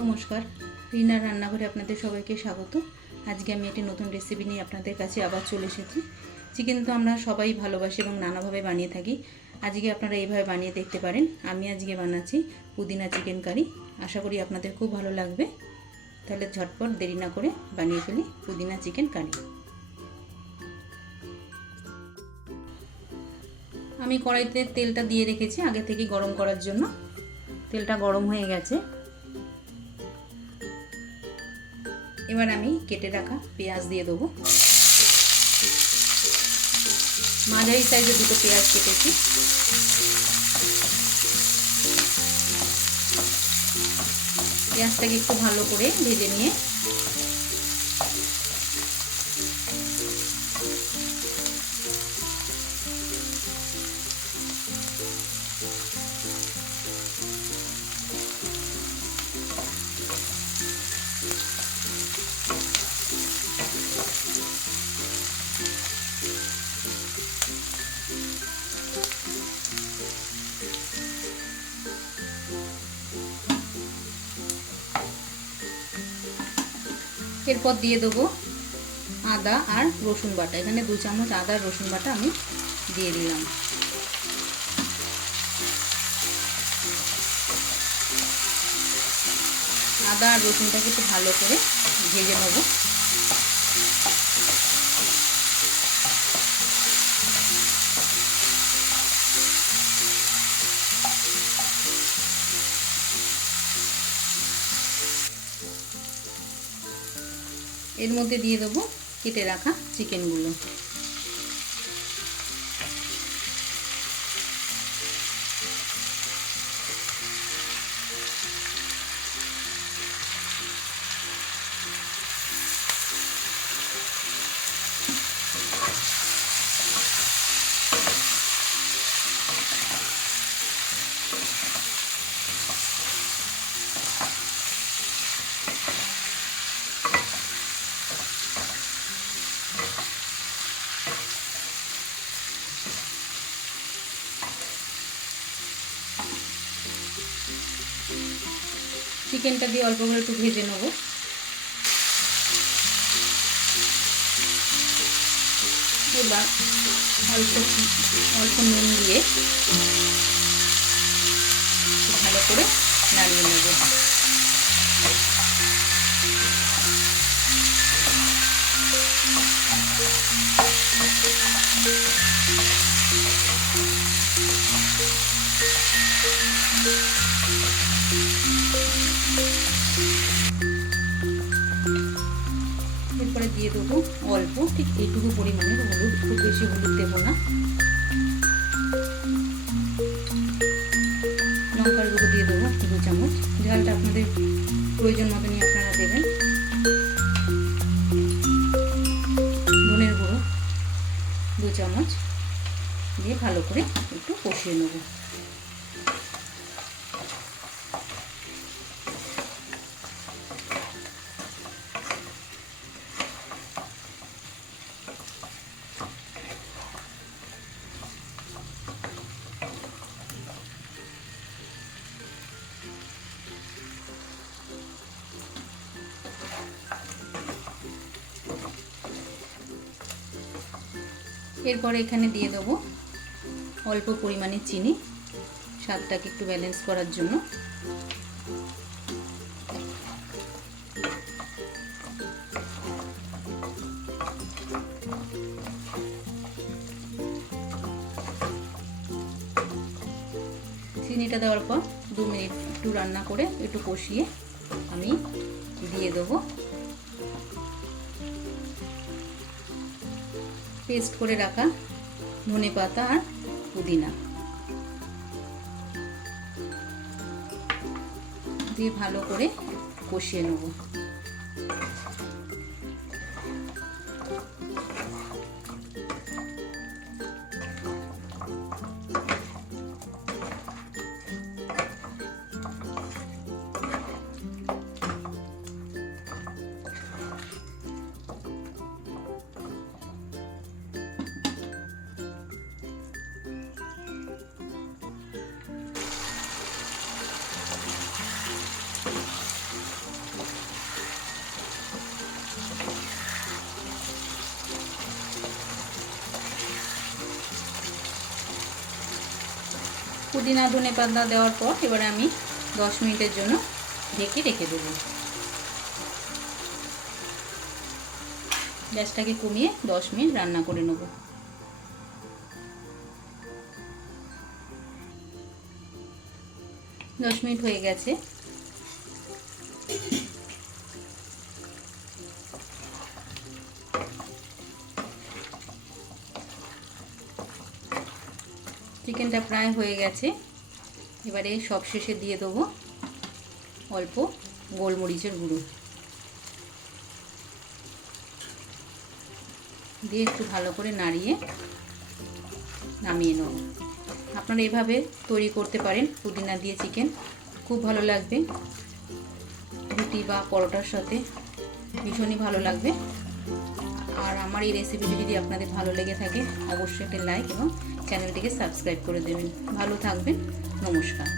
নমস্কার, রিনার রান্নাঘরে আপনাদের সবাইকে স্বাগত। আজকে আমি একটি নতুন রেসিপি নিয়ে আপনাদের কাছে আবার চলে এসেছি। চিকেন তো আমরা সবাই ভালোবাসি এবং নানাভাবে বানিয়ে থাকি। আজকে আপনারা এইভাবে বানিয়ে দেখতে পারেন। আমি আজকে বানাচ্ছি পুদিনা চিকেন কারি। আশা করি আপনাদের খুব ভালো লাগবে। তাহলে ঝটপট দেরি না করে বানিয়ে ফেলি পুদিনা চিকেন কারি। আমি কড়াইতে তেলটা দিয়ে রেখেছি আগে থেকে গরম করার জন্য। তেলটা গরম হয়ে গেছে। এবার আমি কেটে রাখা পেঁয়াজ দিয়ে দেবো। মাঝারি সাইজের দুটো পেঁয়াজ কেটেছি। পেঁয়াজটাকে একটু ভালো করে ভেজে নিয়ে এরপর দিয়ে দেবো আদা আর রসুন বাটা। এখানে 2 চামচ আদা আর রসুন বাটা আমি দিয়ে দিলাম। আদা আর রসুনটাকে একটু ভালো করে ভেজে নেব। এর মধ্যে দিয়ে দেবো কেটে রাখা চিকেনগুলো। চিকেনটা দিয়ে অল্প করে একটু ভেজে নেব। এবার অল্প নুন দিয়ে ভালো করে নাড়িয়ে নেব। এরপরে দিয়ে দেবো অল্প, ঠিক এইটুকু পরিমাণের হলুদ। খুব বেশি হলুদ দেবো না। লঙ্কার গুঁড়ো দিয়ে দেবো 2 চামচ। ঝালটা আপনাদের প্রয়োজন মতনই আপনারা দেবেন। ধনের গুঁড়ো 2 চামচ দিয়ে ভালো করে একটু কষিয়ে নেব। এরপরে এখানে দিয়ে দেবো অল্প পরিমাণে চিনি, স্বাদটাকে একটু ব্যালেন্স করার জন্য। চিনিটা দেওয়ার পর 2 মিনিট একটু রান্না করে একটু কষিয়ে আমি দিয়ে দেবো পেস্ট করে রাখা ধনেপাতা আর পুদিনা দিয়ে ভালো করে কষিয়ে নেব। পুদিনা ধনেপাতা দেওয়ার পর এবারে আমি 10 মিনিটের জন্য ঢেকে রেখে দেবো। গ্যাসটাকে কমিয়ে 10 মিনিট রান্না করে নেব। দশ মিনিট হয়ে গেছে। চিকেনটা প্রায় হয়ে গেছে। এবারে সব শেষে দিয়ে দেবো অল্প গোলমরিচের গুঁড়ো, দিয়ে একটু ভালো করে নাড়িয়ে নামিয়ে নেব। আপনারা এভাবে তৈরি করতে পারেন পুদিনা দিয়ে চিকেন, খুব ভালো লাগবে। রুটি বা পরোটার সাথে ভীষণই ভালো লাগবে। আর আমার এই রেসিপিটি যদি আপনাদের ভালো লেগে থাকে অবশ্যই একটা লাইক এবং চ্যানেলটিকে সাবস্ক্রাইব করে দেবেন। ভালো থাকবেন। নমস্কার।